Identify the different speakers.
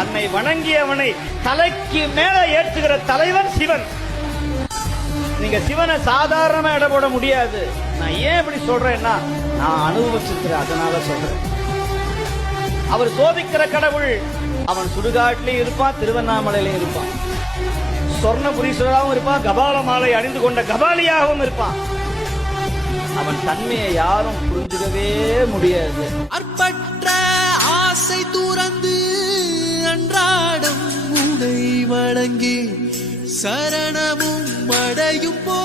Speaker 1: தன்னை வணங்கியவனை தலைக்கு மேல ஏற்றுகிற தலைவன் சிவன். நீங்க சிவனை சாதாரணமா இட போட முடியாது. நான் ஏன் இப்படி சொல்றேன்னா நான் அனுபவிச்சிருக்கிறேன் அதனால சொல்றேன். அவர் சோதிக்கிற கடவுள் அவன் சுடுகாட்டிலையும் இருப்பான் திருவண்ணாமலையிலையும் இருப்பான். சொர்ணபுரீஸ்வராகவும் இருப்பான் கபால மாலை அணிந்து கொண்ட கபாலியாகவும் இருப்பான். அவன் தன்மையை யாரும் புரிஞ்சுக்கவே முடியாது.
Speaker 2: அன்றாடம் உடை சரணமும் அடையும் போ